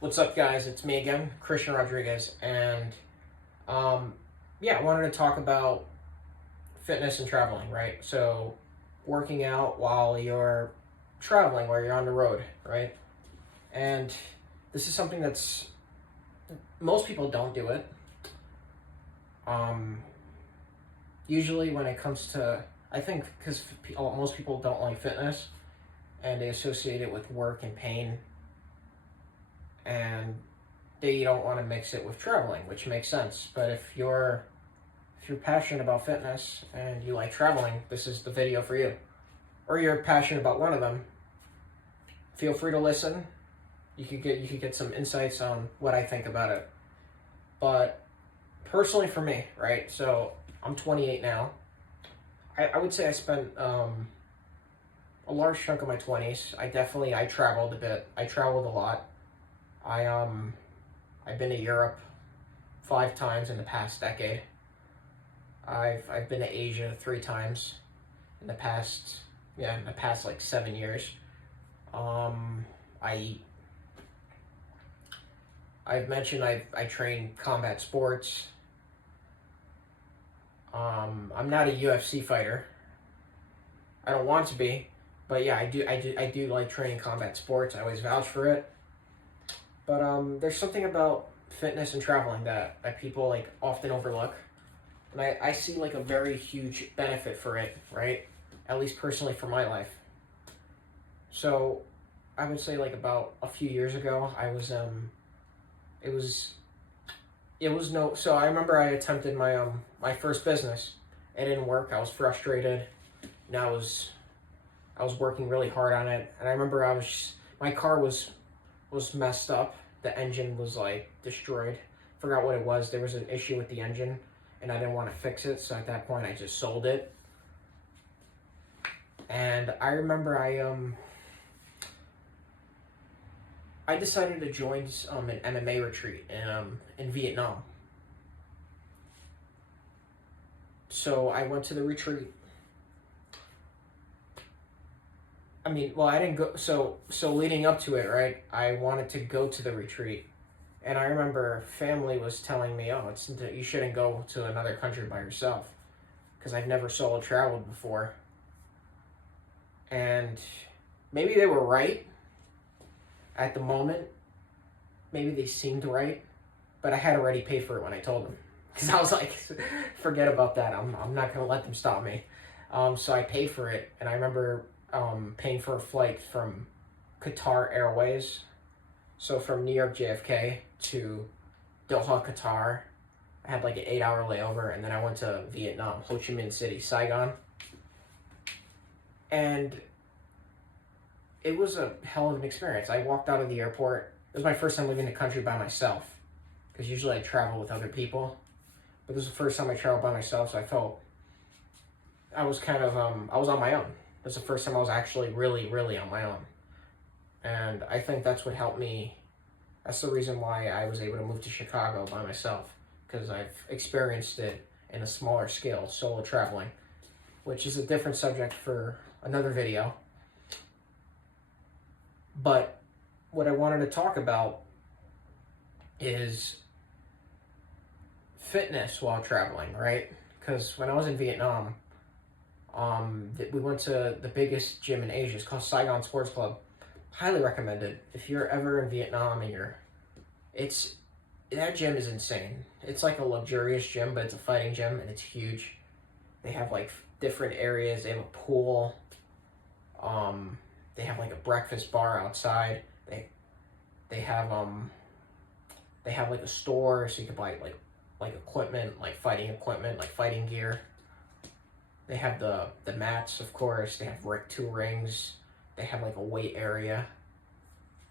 What's up, guys? It's me again, Christian Rodriguez, and I wanted to talk about fitness and traveling, right? So, working out while you're traveling, while you're on the road, right? And this is something that's most people don't do it. Um, Usually, when it comes to, I think, because most people don't like fitness and they associate it with work and pain, and they don't want to mix it with traveling, which makes sense. But if you're passionate about fitness and you like traveling, this is the video for you. Or you're passionate about one of them, feel free to listen. You could get some insights on what I think about it. But personally for me, right? So I'm 28 now. I would say I spent a large chunk of my 20s. I traveled a bit. I traveled a lot. I've been to Europe 5 times in the past decade. I've been to Asia 3 times in the past like 7 years. I I've mentioned I train combat sports. I'm not a UFC fighter. I don't want to be, but yeah, I do like training combat sports. I always vouch for it. But there's something about fitness and traveling that people like often overlook. And I see like a very huge benefit for it, right? At least personally for my life. So I would say like about a few years ago, it was it was no so I remember I attempted my first business. It didn't work. I was frustrated. And I was working really hard on it. And I remember my car was messed up. The engine was like destroyed. Forgot what it was. There was an issue with the engine and I didn't want to fix it, so at that point I just sold it. And I remember I decided to join an MMA retreat in Vietnam. So I went to the retreat. I mean, well, I didn't go. So leading up to it, right? I wanted to go to the retreat, and I remember family was telling me, "Oh, you shouldn't go to another country by yourself," because I've never solo traveled before. And maybe they were right at the moment. Maybe they seemed right, but I had already paid for it when I told them, because I was like, "Forget about that. I'm not gonna let them stop me." So I paid for it, and I remember paying for a flight from Qatar Airways. So from New York JFK to Doha, Qatar. I had like an 8 hour layover, and then I went to Vietnam, Ho Chi Minh City, Saigon. And it was a hell of an experience. I walked out of the airport. It was my first time leaving the country by myself, because usually I travel with other people. But this was the first time I traveled by myself, so I felt I was kind of, I was on my own. It was the first time I was actually really, really on my own. And I think that's what helped me. That's the reason why I was able to move to Chicago by myself, because I've experienced it in a smaller scale, solo traveling, which is a different subject for another video. But what I wanted to talk about is fitness while traveling, right? Because when I was in Vietnam, we went to the biggest gym in Asia. It's called Saigon Sports Club. Highly recommended. If you're ever in Vietnam and that gym is insane. It's like a luxurious gym, but it's a fighting gym and it's huge. They have like different areas. They have a pool. They have like a breakfast bar outside. They have like a store, so you can buy like equipment, like fighting equipment, like fighting gear. They have the mats, of course. They have 2 rings. They have like a weight area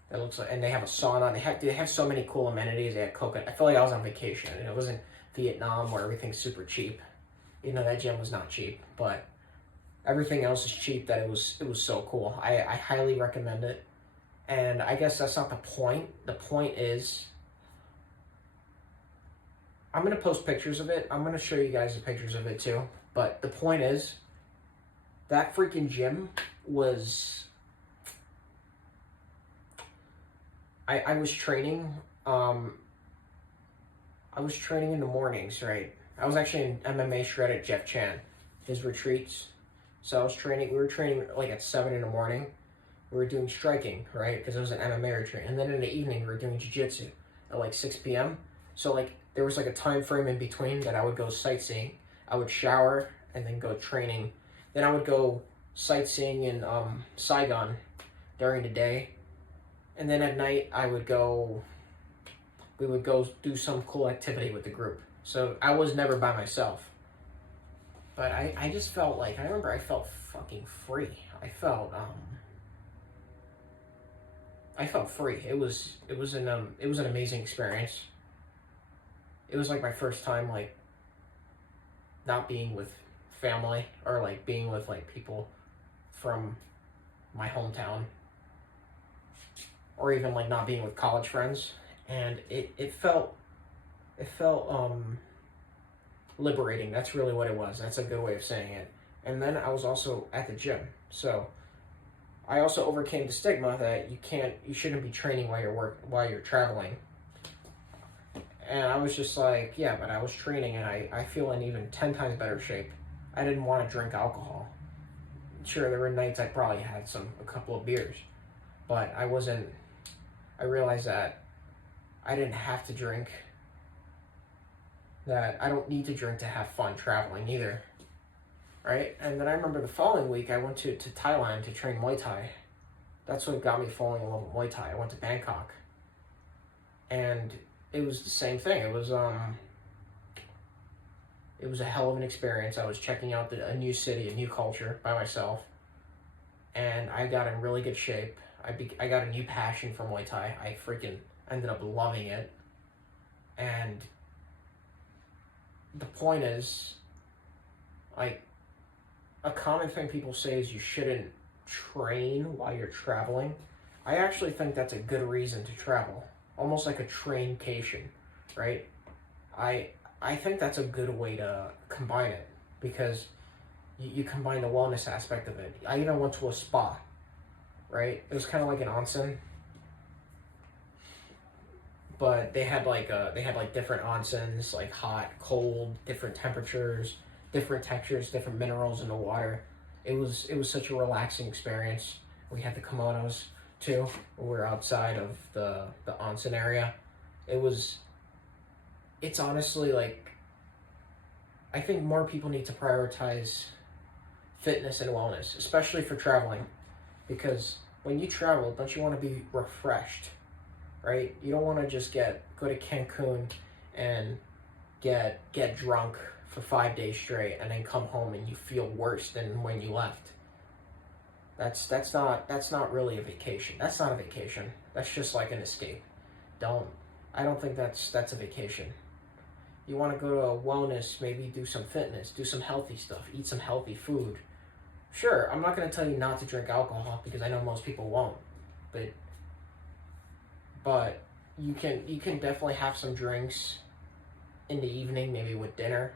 that looks like, and they have a sauna. They have so many cool amenities. They had coconut. I feel like I was on vacation, and it wasn't Vietnam where everything's super cheap. You know, that gym was not cheap, but everything else is cheap. That it was so cool. I highly recommend it. And I guess that's not the point. The point is, I'm gonna post pictures of it. I'm gonna show you guys the pictures of it too. But the point is, that freaking gym was I was training. I was training in the mornings, right? I was actually in MMA shred at Jeff Chan, his retreats. So I was training. We were training like at 7 in the morning. We were doing striking, right? Because it was an MMA retreat, and then in the evening we were doing jiu-jitsu at like 6 p.m. So like there was like a time frame in between that I would go sightseeing. I would shower and then go training. Then I would go sightseeing in Saigon during the day, and then at night I would go. We would go do some cool activity with the group. So I was never by myself. But I just felt like I remember I felt fucking free. I felt free. It was an amazing experience. It was like my first time like not being with family or like being with like people from my hometown or even like not being with college friends, and it felt liberating. That's really what it was. That's a good way of saying it. And then I was also at the gym. So I also overcame the stigma that you shouldn't be training while you're traveling. And I was just like, yeah, but I was training and I feel in even 10 times better shape. I didn't want to drink alcohol. Sure, there were nights I probably had a couple of beers, but I realized that I didn't have to drink, that I don't need to drink to have fun traveling either, right? And then I remember the following week I went to Thailand to train Muay Thai. That's what got me falling in love with Muay Thai. I went to Bangkok, and it was the same thing. It was a hell of an experience. I was checking out a new city, a new culture by myself, and I got in really good shape. I got a new passion for Muay Thai. I freaking ended up loving it, and the point is, like, a common thing people say is you shouldn't train while you're traveling. I actually think that's a good reason to travel, almost like a traincation, right? I think that's a good way to combine it, because you combine the wellness aspect of it. I even went to a spa, right? It was kind of like an onsen, but they had like different onsens, like hot, cold, different temperatures, different textures, different minerals in the water. It was such a relaxing experience. We had the kimonos too. We were outside of the onsen area. It's honestly like, I think more people need to prioritize fitness and wellness, especially for traveling, because when you travel, don't you want to be refreshed, right? You don't want to just go to Cancun and get drunk for 5 days straight and then come home and you feel worse than when you left. That's not really a vacation. That's not a vacation. That's just like an escape. I don't think that's a vacation. You want to go to a wellness, maybe do some fitness, do some healthy stuff, eat some healthy food. Sure, I'm not going to tell you not to drink alcohol, because I know most people won't. But you can definitely have some drinks in the evening, maybe with dinner.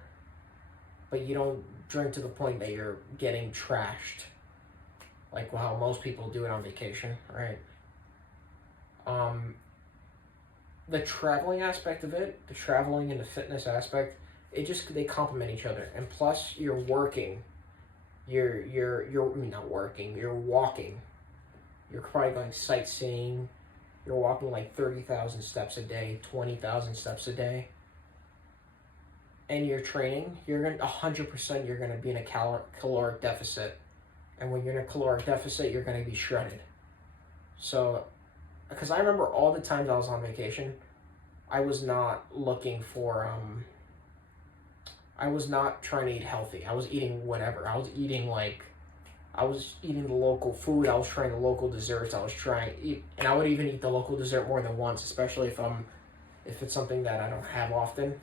But you don't drink to the point that you're getting trashed, like how most people do it on vacation, right? The traveling aspect of it, the traveling and the fitness aspect, they complement each other. And plus, you're working. You're not working. You're walking. You're probably going sightseeing. You're walking like 30,000 steps a day, 20,000 steps a day. And you're training. You're 100%. You're gonna be in a caloric deficit. And when you're in a caloric deficit, you're gonna be shredded. So, because I remember all the times I was on vacation, I was not looking for, I was not trying to eat healthy. I was eating whatever. I was eating the local food. I was trying the local desserts. I was trying to eat, and I would even eat the local dessert more than once, especially if it's something that I don't have often.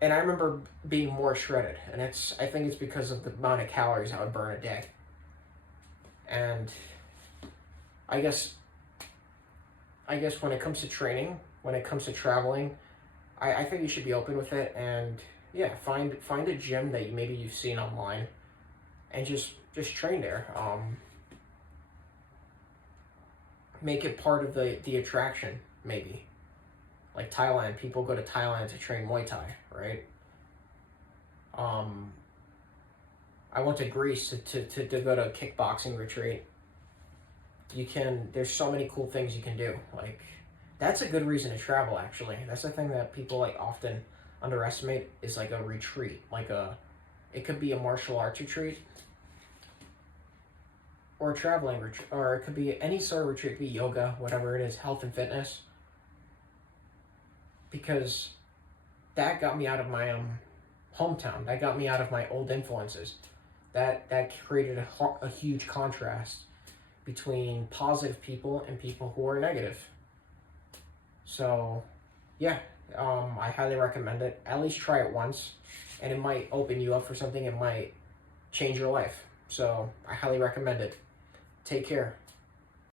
And I remember being more shredded, and I think it's because of the amount of calories I would burn a day. And I guess when it comes to training, when it comes to traveling, I think you should be open with it, and yeah, find a gym that maybe you've seen online, and just train there. make it part of the attraction, maybe. Like Thailand, people go to Thailand to train Muay Thai, right? I went to Greece to go to a kickboxing retreat. There's so many cool things you can do. Like, that's a good reason to travel, actually. That's the thing that people like often underestimate, is like a retreat. It could be a martial arts retreat, or a traveling retreat, or it could be any sort of retreat. It could be yoga, whatever it is, health and fitness. Because that got me out of my hometown. That got me out of my old influences. That created a huge contrast between positive people and people who are negative. So, yeah, I highly recommend it. At least try it once, and it might open you up for something. It might change your life. So, I highly recommend it. Take care.